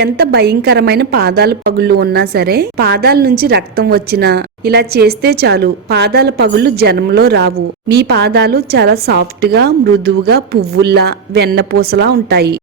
ఎంత భయంకరమైన పాదాల పగుళ్ళు ఉన్నా సరే, పాదాల నుంచి రక్తం వచ్చినా ఇలా చేస్తే చాలు, పాదాల పగుళ్ళు జన్మలో రావు. మీ పాదాలు చాలా సాఫ్ట్ గా, మృదువుగా, పువ్వుల్లా, వెన్నపూసలా ఉంటాయి.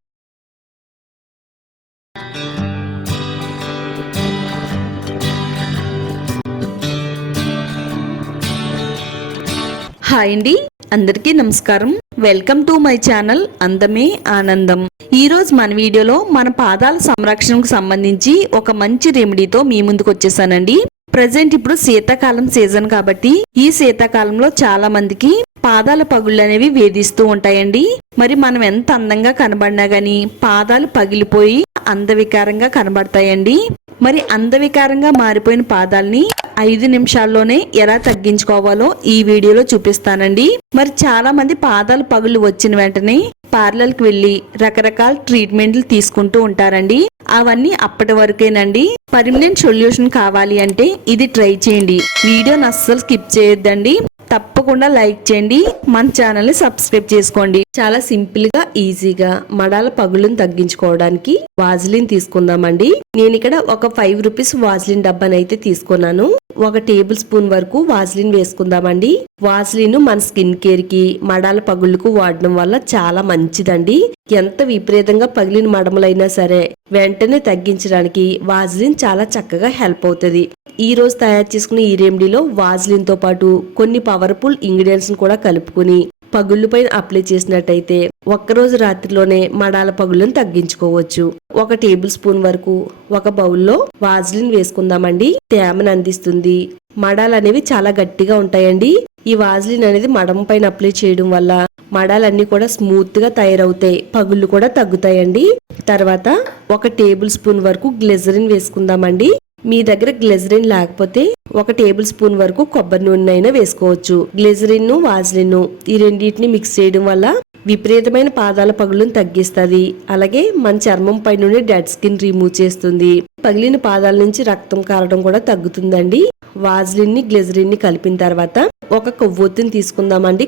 హాయ్ అండి, అందరికీ నమస్కారం. వెల్కమ్ టు మై ఛానల్ అందమే ఆనందం. ఈ రోజు మన వీడియోలో మన పాదాల సంరక్షణకు సంబంధించి ఒక మంచి రెమెడీతో మీ ముందుకు వచ్చేసానండి. ప్రజెంట్ ఇప్పుడు శీతాకాలం సీజన్ కాబట్టి ఈ శీతాకాలంలో చాలా మందికి పాదాల పగుళ్ళు అనేవి వేధిస్తూ ఉంటాయండి. మరి మనం ఎంత అందంగా కనబడినా గానీ పాదాలు పగిలిపోయి అందవికారంగా కనబడతాయండి. మరి అందవికారంగా మారిపోయిన పాదాలని 5 నిమిషాల్లోనే ఎలా తగ్గించుకోవాలో ఈ వీడియోలో చూపిస్తానండి. మరి చాలా మంది పాదాల పగుళ్ళు వచ్చిన వెంటనే పార్లర్కి వెళ్లి రకరకాల ట్రీట్మెంట్లు తీసుకుంటూ ఉంటారండి. అవన్నీ అప్పటి వరకేనండి. పర్మనెంట్ సొల్యూషన్ కావాలి అంటే ఇది ట్రై చేయండి. వీడియోని అస్సలు స్కిప్ చేయొద్దండి. తప్పకుండా లైక్ చేయండి, మన ఛానల్ ని సబ్స్క్రైబ్ చేసుకోండి. చాలా సింపుల్ గా ఈజీగా మడాల పగుళ్ళను తగ్గించుకోవడానికి వాజ్లిన్ తీసుకుందామండి. నేను ఇక్కడ ఒక 5 రూపీస్ వాజ్లిన్ డబ్బానైతే తీసుకున్నాను. 1 టేబుల్ స్పూన్ వరకు వాజ్లిన్ వేసుకుందామండి. వాజ్లిన్ మన స్కిన్ కేర్ కి, మడాల పగుళ్ళకు వాడడం వల్ల చాలా మంచిదండి. ఎంత విపరీతంగా పగిలిన మడమలైనా సరే వెంటనే తగ్గించడానికి వాజ్లిన్ చాలా చక్కగా హెల్ప్ అవుతుంది. ఈ రోజు తయారు చేసుకున్న ఈ రెమెడీలో వాజ్లిన్ తో పాటు కొన్ని పవర్ఫుల్ ఇంగ్రీడియంట్స్ కూడా కలుపుకుని పగుళ్ళు పైన అప్లై చేసినట్టయితే ఒక్కరోజు రాత్రిలోనే మడాల పగుళ్ళను తగ్గించుకోవచ్చు. 1 టేబుల్ స్పూన్ వరకు ఒక బౌల్లో వాజ్లిన్ వేసుకుందామండి. తేమను అందిస్తుంది. మడాలు అనేవి చాలా గట్టిగా ఉంటాయండి. ఈ వాజ్లిన్ అనేది మడమ పైన అప్లై చేయడం వల్ల మడాలన్నీ కూడా స్మూత్ గా తయారవుతాయి, పగుళ్ళు కూడా తగ్గుతాయండి. తర్వాత 1 టేబుల్ స్పూన్ వరకు గ్లిజరిన్ వేసుకుందామండి. మీ దగ్గర గ్లిజరిన్ లేకపోతే 1 టేబుల్ స్పూన్ వరకు కొబ్బరి నూనె అయినా వేసుకోవచ్చు. గ్లిజరిన్, వాజ్లిన్ ఈ రెండింటిని మిక్స్ చేయడం వల్ల విపరీతమైన పాదాల పగుళ్ళను తగ్గిస్తుంది. అలాగే మన చర్మం పై నుండి డెడ్ స్కిన్ రిమూవ్ చేస్తుంది. పగిలిన పాదాల నుంచి రక్తం కారడం కూడా తగ్గుతుందండి. వాజ్లిన్ ని, గ్లిజరిన్ ని కలిపిన తర్వాత ఒక కొవ్వొత్తిని తీసుకుందామండి.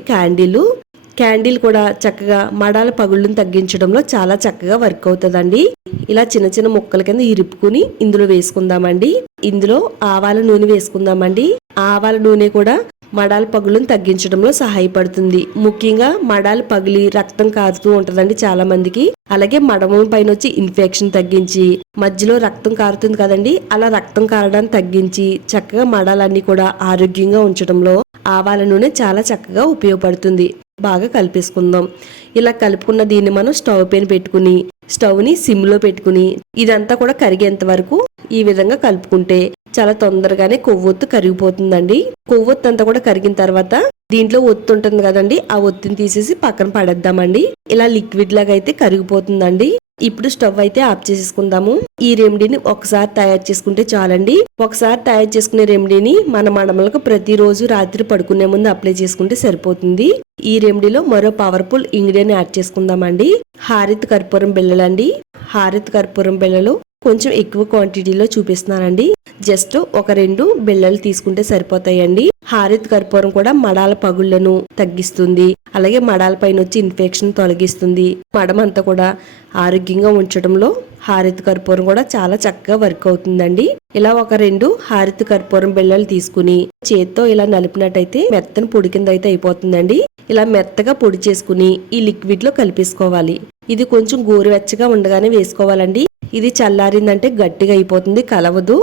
క్యాండిల్ కూడా చక్కగా మడాల పగుళ్ళను తగ్గించడంలో చాలా చక్కగా వర్క్ అవుతుందండి. ఇలా చిన్న చిన్న ముక్కల కింద ఇరుపుకుని ఇందులో వేసుకుందామండి. ఇందులో ఆవాల నూనె వేసుకుందామండి. ఆవాల నూనె కూడా మడాల పగుళ్ళను తగ్గించడంలో సహాయపడుతుంది. ముఖ్యంగా మడాలు పగిలి రక్తం కారుతూ ఉంటదండి చాలా మందికి. అలాగే మడమ పైన వచ్చి ఇన్ఫెక్షన్ తగ్గించి, మధ్యలో రక్తం కారుతుంది కదండి, అలా రక్తం కారడాన్ని తగ్గించి చక్కగా మడాలన్నీ కూడా ఆరోగ్యంగా ఉంచడంలో ఆవాల నూనె చాలా చక్కగా ఉపయోగపడుతుంది. బాగా కలిపేసుకుందాం. ఇలా కలుపుకున్న దీన్ని మనం స్టవ్ పైన పెట్టుకుని స్టవ్ ని సిమ్ లో పెట్టుకుని ఇదంతా కూడా కరిగేంత వరకు ఈ విధంగా కలుపుకుంటే చాలా తొందరగానే కొవ్వొత్తు కరిగిపోతుందండి. కొవ్వొత్తు అంతా కూడా కరిగిన తర్వాత దీంట్లో ఒత్తి ఉంటుంది కదండి, ఆ ఒత్తిని తీసేసి పక్కన పడేద్దామండి. ఇలా లిక్విడ్ లాగా అయితే కరిగిపోతుందండి. ఇప్పుడు స్టవ్ అయితే ఆఫ్ చేసేసుకుందాము. ఈ రెమెడీని ఒకసారి తయారు చేసుకుంటే చాలండి. ఒకసారి తయారు చేసుకునే రెమెడీని మన మడమలకు ప్రతిరోజు రాత్రి పడుకునే ముందు అప్లై చేసుకుంటే సరిపోతుంది. ఈ రెమెడీలో మరో పవర్ఫుల్ ఇంగ్రీడియంట్ యాడ్ చేసుకుందామండి. హారిత్ కర్పూరం బిళ్ళలండి. హారిత్ కర్పూరం బిళ్ళలు కొంచెం ఎక్కువ క్వాంటిటీలో చూపిస్తున్నానండి. జస్ట్ ఒక 2 బిళ్ళలు తీసుకుంటే సరిపోతాయండి. హారిత్ కర్పూరం కూడా మడాల పగుళ్లను తగ్గిస్తుంది. అలాగే మడాల పైన వచ్చి ఇన్ఫెక్షన్ తొలగిస్తుంది. మడమంతా కూడా ఆరోగ్యంగా ఉంచడంలో హారిత్ కర్పూరం కూడా చాలా చక్కగా వర్క్ అవుతుందండి. ఇలా ఒక 2 హారిత్ కర్పూరం బిళ్ళలు తీసుకుని చేత్తో ఇలా నలిపినట్టయితే మెత్తని పొడి కింద అయితే అయిపోతుందండి. ఇలా మెత్తగా పొడి చేసుకుని ఈ లిక్విడ్ లో కలిపేసుకోవాలి. ఇది కొంచెం గోరువెచ్చగా ఉండగానే వేసుకోవాలండి. ఇది చల్లారిందంటే గట్టిగా అయిపోతుంది, కలవదు.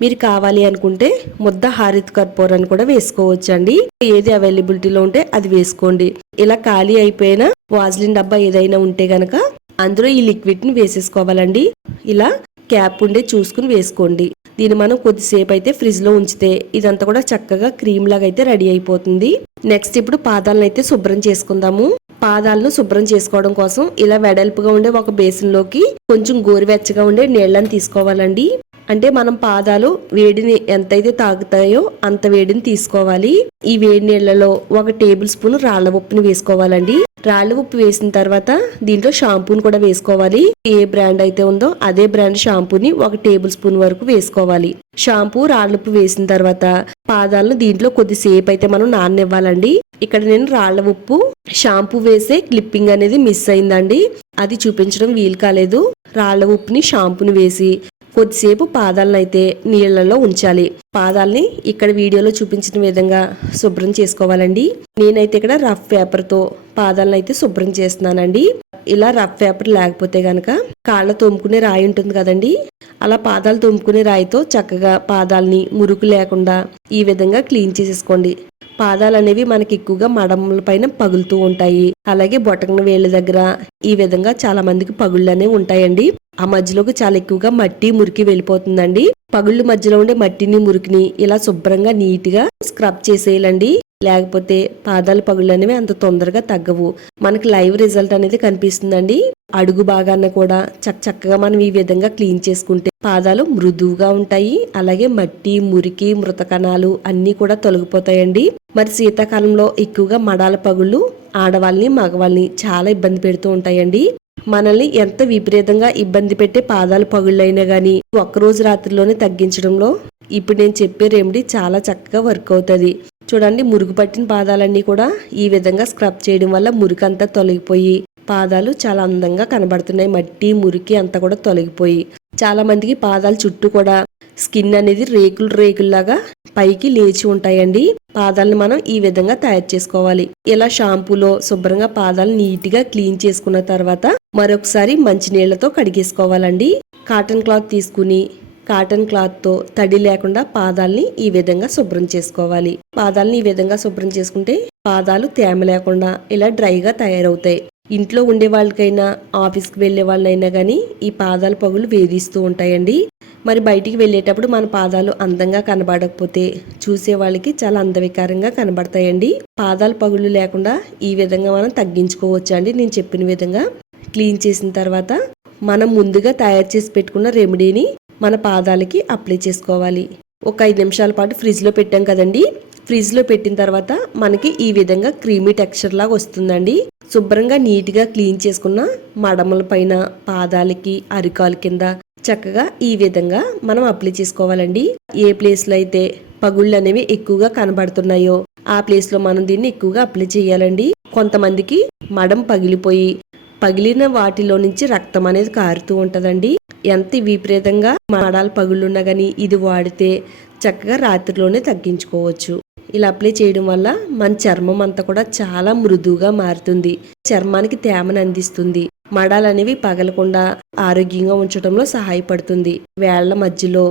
మీరు కావాలి అనుకుంటే ముద్ద హారిత్ కర్పూరాన్ని కూడా వేసుకోవచ్చు అండి. ఏది అవైలబిలిటీలో ఉంటే అది వేసుకోండి. ఇలా ఖాళీ అయిపోయిన వాజ్లిన్ డబ్బా ఏదైనా ఉంటే గనక అందులో ఈ లిక్విడ్ ని వేసేసుకోవాలండి. ఇలా క్యాప్ ఉండే చూసుకుని వేసుకోండి. దీన్ని మనం కొద్దిసేపు అయితే ఫ్రిడ్జ్ లో ఉంచితే ఇదంతా కూడా చక్కగా క్రీమ్ లాగా అయితే రెడీ అయిపోతుంది. నెక్స్ట్ ఇప్పుడు పాదాలను అయితే శుభ్రం చేసుకుందాము. పాదాలను శుభ్రం చేసుకోవడం కోసం ఇలా వెడల్పుగా ఉండే ఒక బేసిన్ లోకి కొంచెం గోరువెచ్చగా ఉండే నీళ్ళని తీసుకోవాలండి. అంటే మనం పాదాలు వేడిని ఎంతైతే తాగుతాయో అంత వేడిని తీసుకోవాలి. ఈ వేడి నీళ్లలో 1 టేబుల్ స్పూన్ రాళ్ల ఉప్పుని వేసుకోవాలండి. రాళ్ల ఉప్పు వేసిన తర్వాత దీంట్లో షాంపూని కూడా వేసుకోవాలి. ఏ బ్రాండ్ అయితే ఉందో అదే బ్రాండ్ షాంపూని 1 టేబుల్ స్పూన్ వరకు వేసుకోవాలి. షాంపూ, రాళ్ల ఉప్పు వేసిన తర్వాత పాదాలను దీంట్లో కొద్దిసేపు అయితే మనం నాననివ్వాలండి. ఇక్కడ నేను రాళ్ల ఉప్పు, షాంపూ వేసే క్లిప్పింగ్ అనేది మిస్ అయిందండి. అది చూపించడం వీలు కాలేదు. రాళ్ళ ఉప్పుని షాంపూని వేసి కొద్దిసేపు పాదాలను అయితే నీళ్లలో ఉంచాలి. పాదాలని ఇక్కడ వీడియోలో చూపించిన విధంగా శుభ్రం చేసుకోవాలండి. నేనైతే ఇక్కడ రఫ్ పేపర్తో పాదాలను అయితే శుభ్రం చేస్తున్నానండి. ఇలా రఫ్ పేపర్ లేకపోతే గనక కాళ్ళ తోముకునే రాయి ఉంటుంది కదండి, అలా పాదాలు తోముకునే రాయితో చక్కగా పాదాలని మురుకు లేకుండా ఈ విధంగా క్లీన్ చేసేసుకోండి. పాదాలు అనేవి మనకి ఎక్కువగా మడమల పైన పగులుతూ ఉంటాయి. అలాగే బొటకన వేళ్ళ దగ్గర ఈ విధంగా చాలా మందికి పగుళ్ళు అనేవి ఉంటాయండి. ఆ మధ్యలోకి చాలా ఎక్కువగా మట్టి మురికి వెళ్ళిపోతుందండి. పగుళ్ళు మధ్యలో ఉండే మట్టిని మురికిని ఇలా శుభ్రంగా నీట్ గా స్క్రబ్ చేసేయాలండి. లేకపోతే పాదాల పగుళ్ళు అనేవి అంత తొందరగా తగ్గవు. మనకి లైవ్ రిజల్ట్ అనేది కనిపిస్తుందండి. అడుగు భాగాన కూడా చక్కగా మనం ఈ విధంగా క్లీన్ చేసుకుంటే పాదాలు మృదువుగా ఉంటాయి. అలాగే మట్టి మురికి మృత కణాలు అన్ని కూడా తొలగిపోతాయండి. మరి శీతాకాలంలో ఎక్కువగా మడాల పగుళ్ళు ఆడవాళ్ళని మగవాళ్ళని చాలా ఇబ్బంది పెడుతూ ఉంటాయండి. మనల్ని ఎంత విపరీతంగా ఇబ్బంది పెట్టే పాదాల పగుళ్ళైనా గానీ ఒక్కరోజు రాత్రిలోనే తగ్గించడంలో ఇప్పుడు నేను చెప్పే రెమెడీ చాలా చక్కగా వర్క్ అవుతుంది. చూడండి, మురుగు పట్టిన పాదాలన్నీ కూడా ఈ విధంగా స్క్రబ్ చేయడం వల్ల మురికి అంతా తొలగిపోయి పాదాలు చాలా అందంగా కనబడుతున్నాయి. మట్టి మురికి అంతా కూడా తొలగిపోయి చాలా మందికి పాదాల చుట్టూ కూడా స్కిన్ అనేది రేకుల్లాగా పైకి లేచి ఉంటాయండి. పాదాలను మనం ఈ విధంగా తయారు చేసుకోవాలి. ఇలా షాంపూలో శుభ్రంగా పాదాలు నీట్ గా క్లీన్ చేసుకున్న తర్వాత మరొకసారి మంచి నీళ్లతో కడిగేసుకోవాలండి. కాటన్ క్లాత్ తీసుకుని కాటన్ క్లాత్ తో తడి లేకుండా పాదాలని ఈ విధంగా శుభ్రం చేసుకోవాలి. పాదాలని ఈ విధంగా శుభ్రం చేసుకుంటే పాదాలు తేమ లేకుండా ఇలా డ్రైగా తయారవుతాయి. ఇంట్లో ఉండే వాళ్ళకైనా ఆఫీస్కి వెళ్లే వాళ్ళైనా గానీ ఈ పాదాల పగులు వేధిస్తూ ఉంటాయండి. మరి బయటికి వెళ్ళేటప్పుడు మన పాదాలు అందంగా కనబడకపోతే చూసే వాళ్ళకి చాలా అందవికారంగా కనబడతాయండి. పాదాల పగులు లేకుండా ఈ విధంగా మనం తగ్గించుకోవచ్చు అండి. నేను చెప్పిన విధంగా క్లీన్ చేసిన తర్వాత మనం ముందుగా తయారు చేసి పెట్టుకున్న రెమెడీని మన పాదాలకి అప్లై చేసుకోవాలి. ఒక 5 నిమిషాల పాటు ఫ్రిడ్జ్ లో పెట్టాం కదండి. ఫ్రిడ్జ్ లో పెట్టిన తర్వాత మనకి ఈ విధంగా క్రీమీ టెక్స్చర్ లాగా వస్తుందండి. శుభ్రంగా నీట్ గా క్లీన్ చేసుకున్న మడమల పైన పాదాలకి అరికాలు కింద చక్కగా ఈ విధంగా మనం అప్లై చేసుకోవాలండి. ఏ ప్లేస్ లో అయితే పగుళ్ళు అనేవి ఎక్కువగా కనబడుతున్నాయో ఆ ప్లేస్ లో మనం దీన్ని ఎక్కువగా అప్లై చేయాలండి. కొంతమందికి మడం పగిలిన వాటిలో నుంచి రక్తం అనేది కారుతూ ఉంటదండి. ఎంత విపరీతంగా మడాల పగుళ్ళున్నా గానీ ఇది వాడితే చక్కగా రాత్రిలోనే తగ్గించుకోవచ్చు. ఇలా అప్లై చేయడం వల్ల మన చర్మం అంతా కూడా చాలా మృదువుగా మారుతుంది. చర్మానికి తేమను అందిస్తుంది. మడాలు అనేవి పగలకుండా ఆరోగ్యంగా ఉంచడంలో సహాయపడుతుంది. వేళ్ల మధ్యలో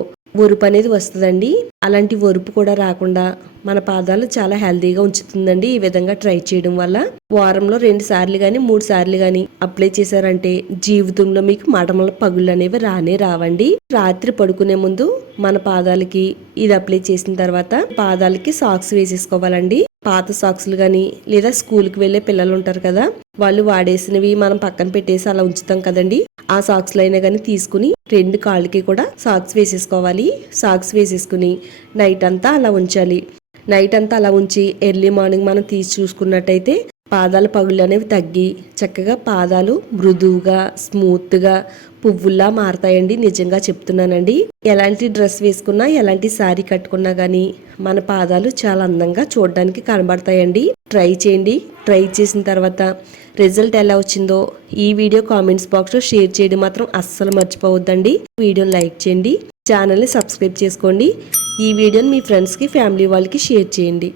ఒరుపు అనేది వస్తుందండి. అలాంటి ఒరుపు కూడా రాకుండా మన పాదాలు చాలా హెల్తీగా ఉంచుతుందండి. ఈ విధంగా ట్రై చేయడం వల్ల వారంలో 2 సార్లు గానీ 3 సార్లు గానీ అప్లై చేశారంటే జీవితంలో మీకు మడమల పగుళ్ళు అనేవి రావండి. రాత్రి పడుకునే ముందు మన పాదాలకి ఇది అప్లై చేసిన తర్వాత పాదాలకి సాక్స్ వేసేసుకోవాలండి. పాత సాక్స్లు గానీ లేదా స్కూల్కి వెళ్లే పిల్లలు ఉంటారు కదా, వాళ్ళు వాడేసినవి మనం పక్కన పెట్టేసి అలా ఉంచుతాం కదండి. ఆ సాక్స్లు అయినా కానీ తీసుకుని 2 కాళ్ళకి కూడా సాక్స్ వేసేసుకోవాలి. సాక్స్ వేసేసుకుని నైట్ అంతా అలా ఉంచాలి. నైట్ అంతా అలా ఉంచి ఎర్లీ మార్నింగ్ మనం తీసి చూసుకున్నట్టయితే పాదాల పగుళ్ళు అనేవి తగ్గి చక్కగా పాదాలు మృదువుగా స్మూత్ గా పువ్వుల్లా మారతాయండి. నిజంగా చెప్తున్నానండి. ఎలాంటి డ్రెస్ వేసుకున్నా ఎలాంటి శారీ కట్టుకున్నా గానీ మన పాదాలు చాలా అందంగా చూడడానికి కనబడతాయండి. ట్రై చేయండి. ట్రై చేసిన తర్వాత రిజల్ట్ ఎలా వచ్చిందో ఈ వీడియో కామెంట్స్ బాక్స్ లో షేర్ చేయడం మాత్రం అస్సలు మర్చిపోవద్దండి. వీడియోని లైక్ చేయండి, ఛానల్ని సబ్స్క్రైబ్ చేసుకోండి. ఈ వీడియోని మీ ఫ్రెండ్స్కి ఫ్యామిలీ వాళ్ళకి షేర్ చేయండి.